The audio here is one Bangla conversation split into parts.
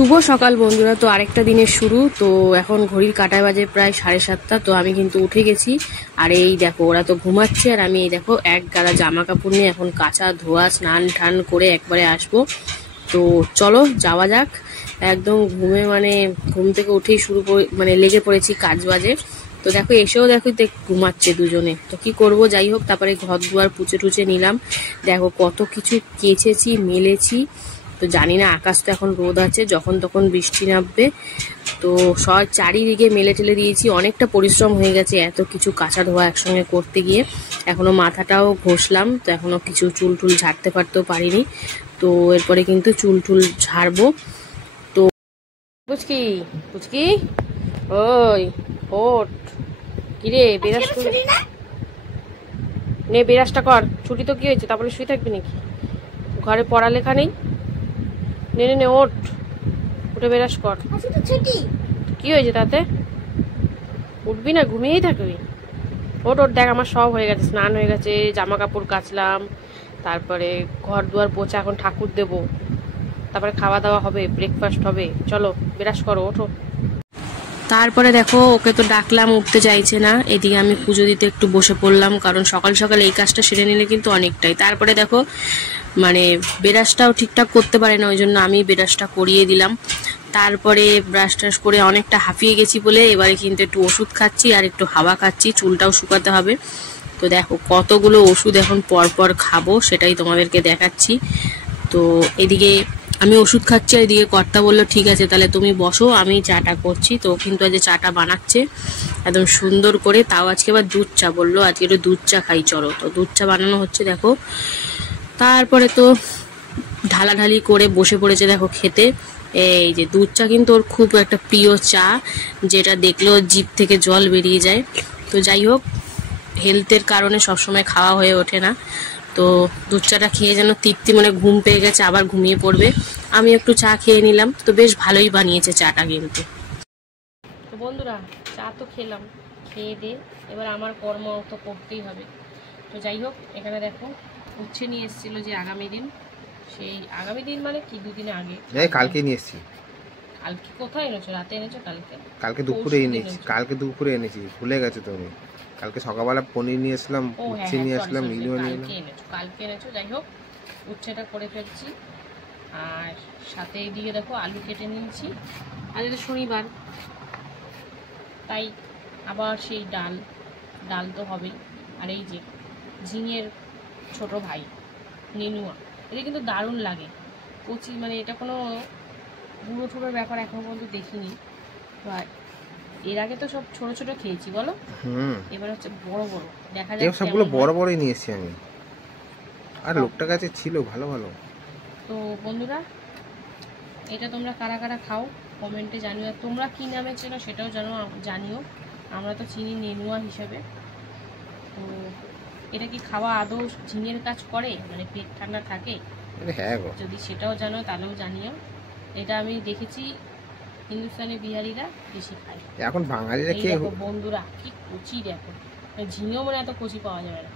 শুভ সকাল বন্ধুরা। তো আরেকটা দিনের শুরু। তো এখন ঘড়ির কাঁটায় বাজে প্রায় 7:30। তো আমি কিন্তু উঠে গেছি। আর এই দেখো ওরা তো ঘুমাচ্ছে, আর আমি এই দেখো এক গাদা জামা কাপড় নিয়ে এখন কাঁচা ধোয়া স্নান টান করে একবারে আসবো। তো চলো যাওয়া যাক। একদম ঘুম থেকে উঠেই লেগে পড়েছি কাজ বাজে। তো দেখো এসেও দেখো ঘুমাচ্ছে দুজনে। তো কি করব, যাই হোক। তারপরে ঘর দুয়ার পুছে টুচে নিলাম। দেখো কত কিছু কেচেছি মেলেছি। তো জানি না, আকাশ তো এখন রোদ আছে, যখন তখন বৃষ্টি নামবে। তো সব চারিদিকে মেলে টেলে দিয়েছি। অনেকটা পরিশ্রম হয়ে গেছে এত কিছু কাঁচা ধোয়া একসঙ্গে করতে গিয়ে। এখনো মাথাটাও ঘষলাম, তো এখনো কিছু চুল টুল ঝাড়তে পারতেও পারিনি। তো এরপরে কিন্তু চুল টুল ঝাড়বো। তো পুচকি পুচকি ওই ওঠ, কিরে বেরাস নে, বেরাসটা কর। ছুটি তো কি হয়েছে, তারপরে শুয়ে থাকবি নাকি? ঘরে পড়ালেখা নেই? নে নে নে, ওঠ, উঠে বেরাস কর। কি হয়েছে তাতে? উঠবি না, ঘুমিয়েই থাকবি? ওঠ ওঠ, দেখ আমার সব হয়ে গেছে, স্নান হয়ে গেছে, জামা কাপড় কাচলাম, তারপরে ঘর দুয়ার পোছা, এখন ঠাকুর দেবো, তারপরে খাওয়া দাওয়া হবে, ব্রেকফাস্ট হবে। চলো বেরাস করো, ওঠো। তারপরে দেখো ওকে তো ডাকলাম, উঠতে চাইছে না। এদিকে আমি পুজো দিতে একটু বসে পড়লাম, কারণ সকাল সকাল এই কাজটা সেরে নিলে কিন্তু অনেকটাই। তারপরে দেখো বেরাসটাও ঠিকঠাক করতে পারে না, ওই জন্য আমি বেরাসটা করিয়ে দিলাম। তারপরে ব্রাশ টাশ করে অনেকটা হাঁপিয়ে গেছি বলে এবারে কিন্তু একটু ওষুধ খাচ্ছি আর একটু হাওয়া খাচ্ছি, চুলটাও শুকাতে হবে। তো দেখো কতগুলো ওষুধ এখন পরপর খাবো, সেটাই তোমাদেরকে দেখাচ্ছি। তো এদিকে আমি ওষুধ খাচ্ছি, আর এদিকে কর্তা বললো ঠিক আছে তাহলে তুমি বসো, আমি চাটা করছি। তো কিন্তু আজ চাটা বানাচ্ছে একদম সুন্দর করে, তাও আজকে আবার দুধ চা বললো, আজকে একটু দুধ চা খাই চলো। তো দুধ চা বানানো হচ্ছে দেখো। তারপরে তো ঢালাঢালি করে বসে পড়েছে দেখো খেতে। এই যে দুধ চা কিন্তু ওর খুব একটা প্রিয় চা, যেটা দেখলেও জিভ থেকে জল বেরিয়ে যায়। তো যাই হোক, হেলথের কারণে সবসময় খাওয়া হয়ে ওঠে না। তো দুধ চাটা খেয়ে যেন তৃপ্তি, ঘুম পেয়ে গেছে, আবার ঘুমিয়ে পড়বে। আমি একটু চা খেয়ে নিলাম। তো বেশ ভালোই বানিয়েছে চাটা কিন্তু। তো বন্ধুরা, চা তো খেলাম, খেয়ে দিয়ে এবার আমার কর্ম তো করতেই হবে। তো যাই হোক, এখানে দেখো উচ্ছে নিয়ে এসেছিল যে আগামী দিন, সেই আগামী দিন মানে কি দুদিন আগে, কালকে নিয়ে এসেছি। কালকে কোথায় এনেছো? রাতে এনেছো? কালকে দুপুরে এনেছি, কালকে দুপুরে এনেছি, ভুলে গেছো তুমি। কালকে সকালবেলা পনির নিয়ে আসলাম, উচ্ছে নিয়ে আসলাম, মিলিও নিয়ে এলাম। কালকে এনেছো। যাই হোক, উচ্ছেটা করে ফেলছি। আর সাথে এইদিকে দেখো আলু কেটে নিয়েছি। আজ তো শনিবার, তাই আবার সেই ডাল তো হবেই। আর এই যে ঝিঙের ছোট ভাই নেনুয়া, এটা কিন্তু দারুণ লাগে কচি, এটা কোনো বুড়ো ঠুড়োর ব্যাপার এখনো পর্যন্ত দেখিনি। আর এর আগে তো সব ছোট ছোট খেয়েছি বলো, এবার হচ্ছে বড় বড়। দেখা যায় সবগুলো বড় বড়ই নিয়ে এসেছি আমি, আর লোকটার কাছে ছিল ভালো ভালো। তো বন্ধুরা, এটা তোমরা কারা কারা খাও কমেন্টে জানিও, আর তোমরা কী নামে চেনো সেটাও জানিও। আমরা তো চিনি নেনুয়া হিসাবে। তো এটা কি খাওয়া আদৌ ঝিঙের কাজ করে, পেট ঠান্ডা থাকে? হ্যাঁ, যদি সেটাও জানো তাহলেও জানিও। এটা আমি দেখেছি হিন্দুস্তানি বিহারিরা বেশি খায়, এখন বাঙালিরা কে। বন্ধুরা কি কচি দেখো, ঝিঙেও এত কচি পাওয়া যাবে না।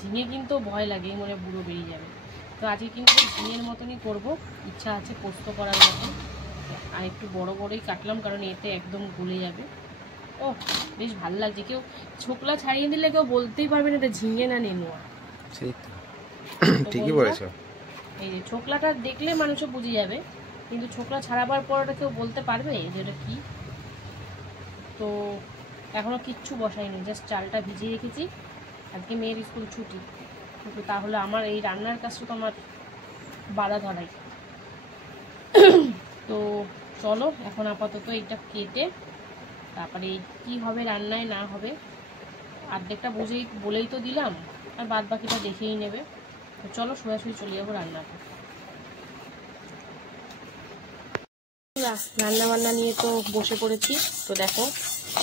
ঝিঙে কিন্তু ভয় লাগে, বুড়ো বেরিয়ে যাবে। তো আজকে কিন্তু ঝিঙের মতনই করবো, ইচ্ছা আছে পোস্ত করার মতন। আর একটু বড় বড়ই কাটলাম, কারণ এতে একদম গলে যাবে। ও বেশ ভালো লাগছে। কেউ ছোকলা ছাড়িয়ে দিলে কেউ বলতেই পারবে না এটা ঝিঙে না নেনুয়া। ঠিকই বলেছো। এই যে ছোকলাটা দেখলে মানুষও বুঝে যাবে, কিন্তু ছোকলা ছাড়াবার পর ওটা কেউ বলতে পারবে যে ওটা কি? তো এখনো কিচ্ছু বসাইনি, জাস্ট চালটা ভিজিয়ে রেখেছি। আজকে মেয়ের স্কুল ছুটি, কিন্তু তাহলে আমার এই রান্নার কাজটা তো আমার বাধা ধরাই। তো চলো এখন আপাতত এটা কেটে, তারপরে কি হবে রান্নায় না হবে অর্ধেকটা বলেই তো দিলাম, আর বাদ বাকিটা দেখেই নেবে। তো চলো সোজাসুজি চলে যাবো রান্নাতে। রান্না বান্না নিয়ে তো বসে পড়েছি। তো দেখো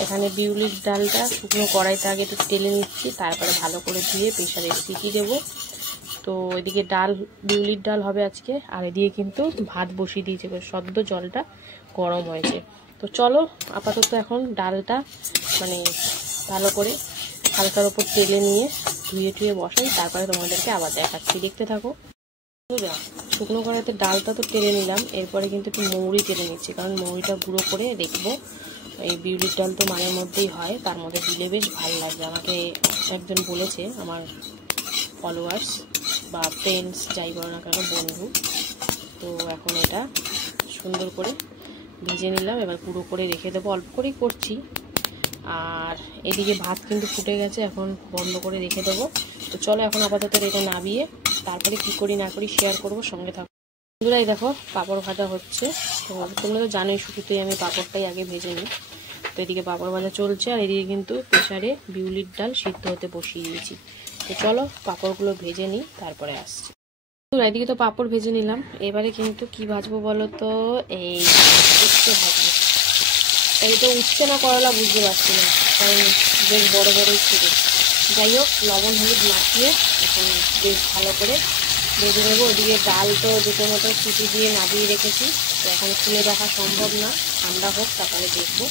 এখানে বিউলির ডালটা শুকনো কড়াইতে আগে একটু তেলে নিচ্ছি, তারপরে ভালো করে ধুয়ে প্রেসারে সিটি দেবো। তো এদিকে বিউলির ডাল হবে আজকে, আর এদিকে কিন্তু ভাত বসিয়ে দিয়েছে, সদ্য জলটা গরম হয়েছে। তো চলো আপাতত এখন ডালটা ভালো করে হালকার ওপর তেলে নিয়ে ধুয়ে বসাই, তারপরে তোমাদেরকে আবার দেখাচ্ছি, দেখতে থাকো। শুকনো কড়াইতে ডালটা তো টেনে নিলাম, এরপরে কিন্তু একটু মৌরি টেনে নিচ্ছি, কারণ মৌরিটা গুঁড়ো করে দেখবো। এই বিউলির ডাল তো মানের মধ্যেই হয়, তার মধ্যে দিলে বেশ ভালো লাগবে। আমাকে একজন বলেছে, আমার ফলোয়ার্স বা ফ্রেন্ডস যাই বলো না কেন, বন্ধু। তো এখন এটা সুন্দর করে ভেজে নিলাম, এবার গুঁড়ো করে রেখে দেবো, অল্প করেই করছি। আর এদিকে ভাত কিন্তু ফুটে গেছে, এখন বন্ধ করে রেখে দেবো। তো চলো এখন আপাতত এটা নামিয়ে তারপরে কি করি না করি শেয়ার করব, সঙ্গে থাকো। বন্ধুরা এই দেখো পাঁপড় ভাজা হচ্ছে। তো তোমরা তো জানোই শুধুতেই আমি পাঁপড়টাই আগে ভেজে নিই। তো এদিকে পাঁপড় ভাজা চলছে, আর এদিকে কিন্তু প্রেসারে বিউলির ডাল সিদ্ধ হতে বসিয়ে দিয়েছি। তো চলো পাঁপড়গুলো ভেজে নিই, তারপরে আসছি। এদিকে তো পাঁপড় ভেজে নিলাম, এবারে কিন্তু কি ভাজবো বলো তো, এই উচ্ছে ভাজবো। এটা উচ্ছে না করলা বুঝতে পারছি না, কারণ বেশ বড় বড়ই ছিল। যাই হোক, লবণ হলুদ মাখিয়ে এখন বেশ ভালো করে ভেজে নেবো। ওদিকে ডাল তো দুটো মতো সিটি দিয়ে নামিয়ে রেখেছি, তো এখন খুলে দেখা সম্ভব না, ঠান্ডা হোক তারপরে দেখবো।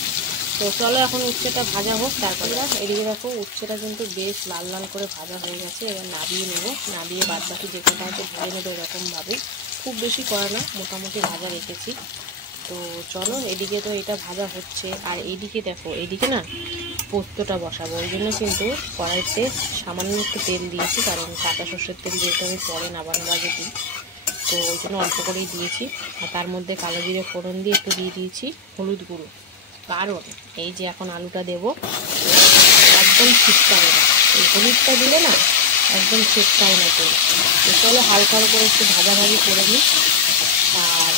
তো চলো এখন উচ্ছেটা ভাজা হোক, তারপরে এদিকে দেখো উচ্ছেটা কিন্তু বেশ লাল লাল করে ভাজা হয়ে গেছে। এবার নাবিয়ে নেবো, নাবিয়ে বাদ বাকি যে কটা আছে ভেজে নেবো এরকমভাবে, খুব বেশি করে না, মোটামুটি ভাজা রেখেছি। তো চলো এদিকে তো এটা ভাজা হচ্ছে, আর এইদিকে দেখো এইদিকে না পোস্তটা বসাবো। ওই জন্য কিন্তু কড়াইতে সামান্য একটু তেল দিয়েছি, কারণ কাঁচা সর্ষের তেল যেহেতু আমি পরে নাবানোর আগে দিই, তো ওই জন্য অল্প করেই দিয়েছি। আর তার মধ্যে কালো জিরে ফোড়ন দিয়ে একটু দিয়ে দিয়েছি হলুদ গুঁড়ো, কারণ এই যে এখন আলুটা দেবো একদম ছিটকাবে না, এই হলুদটা দিলে না একদম ছিটকাবে না তেল। তো চলো হালকা করে একটু ভাজাভাজি করে নিই, আর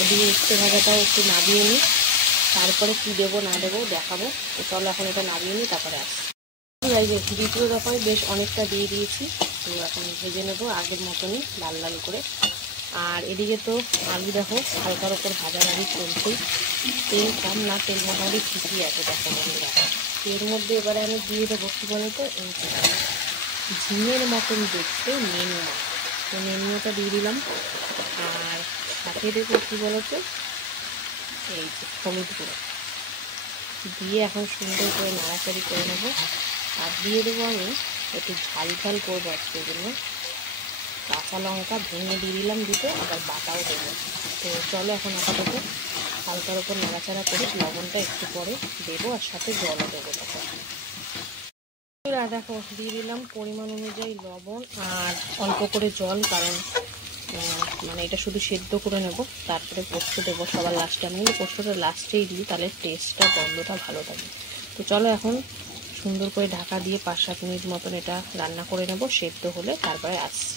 ওদিকে উচ্ছে ভাজাটাও একটু নামিয়ে নিই, তারপরে কি দেবো না দেবো দেখাবো। তো চলো এখন এটা নামিয়ে নিই, তারপরে আসছি। এই যে দ্বিতীয় দফায় বেশ অনেকটা দিয়ে দিয়েছি, তো এখন ভেজে নেবো আগের মতনই লাল লাল করে। আর এদিকে তো আলু দেখো হালকার ওপর ভাজাভাজি চলছেই, তেল কম না, তেল মোটামুটি ঠিকই আছে দেখো বন্ধুরা। এর মধ্যে এবারে আমি দিয়ে দেবো কী বলো তো, এই ঝিঙের মতন দেখতে নেনুয়া, তো নেনুয়াটা দিয়ে দিলাম। আর সাথে দেবো কী বলো তো, এই যে হলুদ গুঁড়ো দিয়ে এখন সুন্দর করে নাড়াচাড়ি করে নেবো। আর দিয়ে দেবো আমি একটু ঝাল ঝাল করবো আজকের জন্য কাঁচা লঙ্কা ভেঙে দিয়ে দিলাম দুটো, আবার বাটাও দেবো। তো চলো এখন আপাতত হালকার ওপর নাড়াচাড়া করে লবণটা একটু পরে দেবো, আর সাথে জলও দেবো। দেখো দিয়ে দিলাম পরিমাণ অনুযায়ী লবণ আর অল্প করে জল, কারণ মানে এটা শুধু সেদ্ধ করে নেব, তারপরে পোস্ত দেবো সবার লাস্টে। আমি কিন্তু পোস্তটা লাস্টেই দিই, তাহলে টেস্টটা গন্ধটা ভালো থাকে। তো চলো এখন সুন্দর করে ঢাকা দিয়ে 5-7 মিনিট মতন এটা রান্না করে নেব, সেদ্ধ হলে তারপরে আসছি।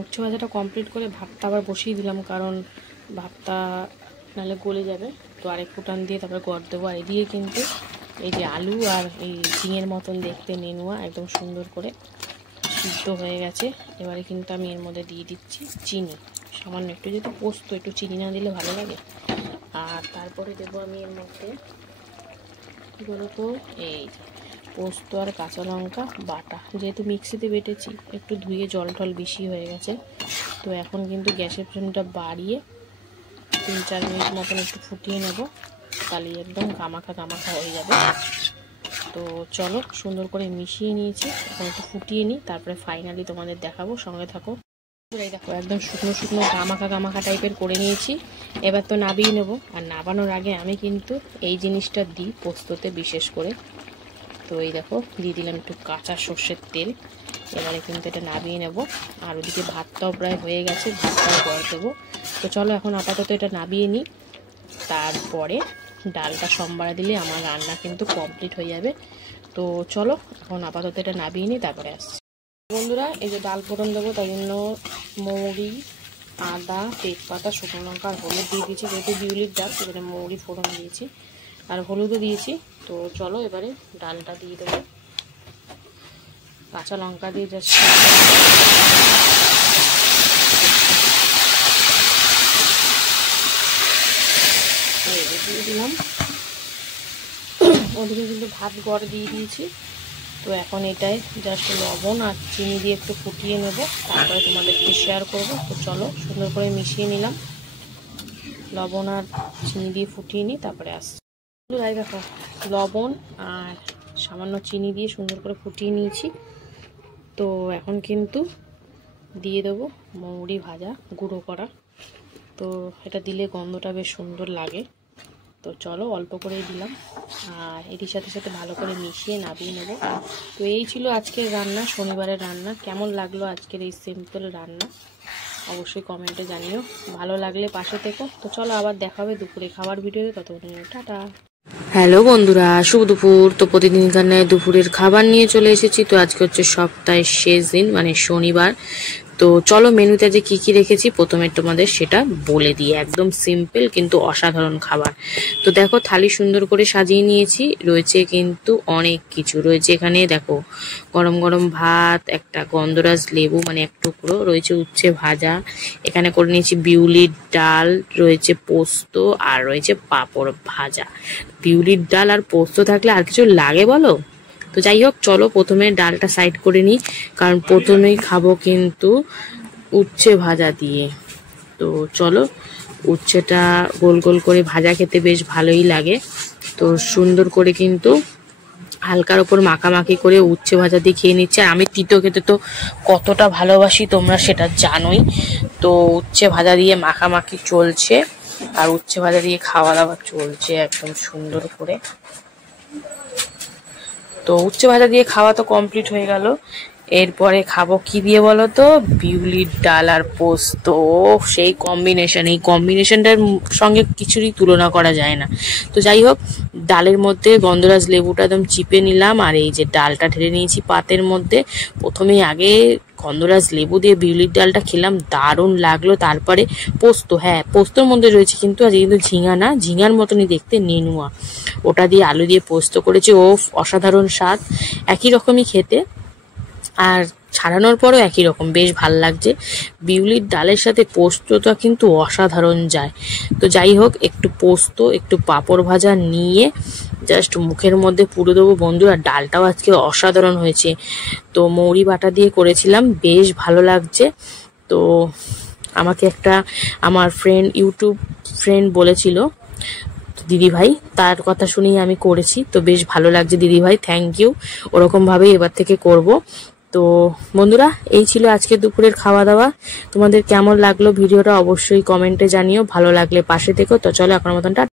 উচ্ছে ভাজাটা কমপ্লিট করে ভাতটা আবার বসিয়ে দিলাম, কারণ ভাতটা নাহলে গলে যাবে। তো আরেক ফুটান দিয়ে তারপরে গড় দেবো। আর এদিকে কিন্তু এই যে আলু আর এই ঝিঙের মতন দেখতে নেনুয়া একদম সুন্দর করে সিদ্ধ হয়ে গেছে। এবারে কিন্তু আমি এর মধ্যে দিয়ে দিচ্ছি চিনি সামান্য একটু, যেহেতু পোস্ত একটু চিনি না দিলে ভালো লাগে। আর তারপরে দেবো আমি এর মধ্যে কী বলতো, এই পোস্ত আর কাঁচা লঙ্কা বাটা, যেহেতু মিক্সিতে বেটেছি একটু ধুয়ে জল টল বেশি হয়ে গেছে। তো এখন কিন্তু গ্যাসের ফ্লেমটা বাড়িয়ে 3-4 মিনিট মতন একটু ফুটিয়ে নেব, তাহলে একদম গামাখা গামাখা হয়ে যাবে। তো চলো সুন্দর করে মিশিয়ে নিয়েছি, এখন একটু ফুটিয়ে নিই, তারপরে ফাইনালি তোমাদের দেখাবো, সঙ্গে থাকো। এই দেখো একদম শুকনো শুকনো গামাখা গামাখা টাইপের করে নিয়েছি। এবার তো নাবিয়ে নেব, আর নাবানোর আগে আমি কিন্তু এই জিনিসটা দিই পোস্ততে বিশেষ করে। তো এই দেখো দিয়ে দিলাম একটু কাঁচা সর্ষের তেল। এবারে কিন্তু এটা নাবিয়ে নেব, আর ওদিকে ভাতটাও প্রায় হয়ে গেছে, ভাতটাও গড় দেবো। তো চলো এখন আপাতত এটা নাবিয়ে নিই, তারপরে ডালটা সম্বারা দিলে আমার রান্না কিন্তু কমপ্লিট হয়ে যাবে। তো চলো এখন আপাতত এটা নাবিয়ে নিই, তারপরে আসছি। বন্ধুরা এই যে ডাল ফোড়ন দেবো, তাই জন্য মৌরি, আদা, তেজপাতা, শুকনো লঙ্কা আর হলুদ দিয়ে দিয়েছি, যেহেতু বিউলির ডাল সেখানে মৌরি ফোড়ন দিয়েছি আর হলুদও দিয়েছি। তো চলো এবারে ডালটা দিয়ে দেবো, কাঁচা লঙ্কা দিয়ে যাচ্ছি, দিয়ে দিলাম। ওদিকে কিন্তু ভাত গড় দিয়ে দিয়েছি। তো এখন এটাই জাস্ট লবণ আর চিনি দিয়ে একটু ফুটিয়ে নেব, তারপরে তোমাদেরকে শেয়ার করব। তো চলো সুন্দর করে মিশিয়ে নিলাম, লবণ আর চিনি দিয়ে ফুটিয়ে নিই, তারপরে আসছি। দেখো লবণ আর সামান্য চিনি দিয়ে সুন্দর করে ফুটিয়ে নিয়েছি। তো এখন কিন্তু দিয়ে দেবো মৌরি ভাজা গুঁড়ো করা। তো এটা দিলে গন্ধটা বেশ সুন্দর লাগে। তো চলো অল্প করেই দিলাম, আর এটির সাথে সাথে ভালো করে মিশিয়ে নামিয়ে নেব। তো এই ছিল আজকের রান্না, শনিবারের রান্না। কেমন লাগলো আজকের এই সিম্পল রান্না অবশ্যই কমেন্টে জানিও। ভালো লাগলে পাশে থেকো। তো চলো আবার দেখা হবে দুপুরে খাবার ভিডিওতে, ততক্ষণ টাটা। হ্যালো বন্ধুরা, শুভ দুপুর। তো প্রতিদিনকার ন্যায় দুপুরের খাবার নিয়ে চলে এসেছি। তো আজকে হচ্ছে সপ্তাহের শেষ দিন, মানে শনিবার। তো চলো মেনুতে যে কি কি রেখেছি প্রথমে তোমাদের সেটা বলে দিই। একদম সিম্পল কিন্তু অসাধারণ খাবার। তো দেখো থালি সুন্দর করে সাজিয়ে নিয়েছি, রয়েছে কিন্তু অনেক কিছু। রয়েছে এখানে দেখো গরম গরম ভাত, একটা গন্ধরাজ লেবু মানে এক টুকরো, রয়েছে উচ্ছে ভাজা, এখানে করে নিয়েছি বিউলির ডাল, রয়েছে পোস্ত, আর রয়েছে পাঁপড় ভাজা। বিউলির ডাল আর পোস্ত থাকলে আর কিছু লাগে বলো? তো যাই হোক, চলো প্রথমে ডালটা সাইড করে নিই, কারণ প্রথমেই খাবো কিন্তু উচ্ছে ভাজা দিয়ে। তো চলো, উচ্ছেটা গোল গোল করে ভাজা খেতে বেশ ভালোই লাগে। তো সুন্দর করে কিন্তু হালকার ওপর মাখামাখি করে উচ্ছে ভাজা দিয়ে খেয়ে নিচ্ছে। আর আমি তিতো খেতে তো কতটা ভালোবাসি তোমরা সেটা জানোই। তো উচ্ছে ভাজা দিয়ে মাখামাখি চলছে, আর উচ্ছে ভাজা দিয়ে খাওয়া দাওয়া চলছে একদম সুন্দর করে। তো উচ্ছে ভাজা দিয়ে খাওয়া তো কমপ্লিট হয়ে গেল। এরপরে খাবো কি দিয়ে বলো তো? বিউলির ডাল আর পোস্ত। সেই কম্বিনেশন, এই কম্বিনেশনটার সঙ্গে কিছুরই তুলনা করা যায় না। তো যাই হোক, ডালের মধ্যে গন্ধরাজ লেবুটা একদম চিপে নিলাম, আর এই যে ডালটা ঢেলে নিয়েছি পাতের মধ্যে। প্রথমে আগে গন্ধরাজ লেবু দিয়ে বিউলির ডালটা খেলাম, দারুণ লাগলো। তারপরে পোস্ত, হ্যাঁ পোস্তর মধ্যে রয়েছে কিন্তু আজকে কিন্তু ঝিঙা না, ঝিঙার মতনই দেখতে নেনুয়া, ওটা দিয়ে আলু দিয়ে পোস্ত করেছে। ও অসাধারণ স্বাদ, একই রকমই খেতে, আর ছাড়ানোর পরও একই রকম, বেশ ভাল লাগছে। বিউলির ডালের সাথে পোস্তটা কিন্তু অসাধারণ যায়। তো যাই হোক, একটু পোস্ত একটু পাঁপড় ভাজা নিয়ে জাস্ট মুখের মধ্যে পুরো দেবো বন্ধুরা। ডালটাও আজকে অসাধারণ হয়েছে। তো মৌরি বাটা দিয়ে করেছিলাম, বেশ ভালো লাগছে। তো আমাকে একটা আমার ইউটিউব ফ্রেন্ড বলেছিল দিদিভাই, তার কথা শুনেই আমি করেছি। তো বেশ ভালো লাগছে দিদিভাই, থ্যাংক ইউ। ওরকমভাবেই এবার থেকে করব। তো বন্ধুরা, এই ছিল আজকে দুপুরের খাওয়া দাওয়া। তোমাদের কেমন লাগলো ভিডিওটা অবশ্যই কমেন্টে জানিও। ভালো লাগলে পাশে থেকো। তো চলো এখন মতনটা।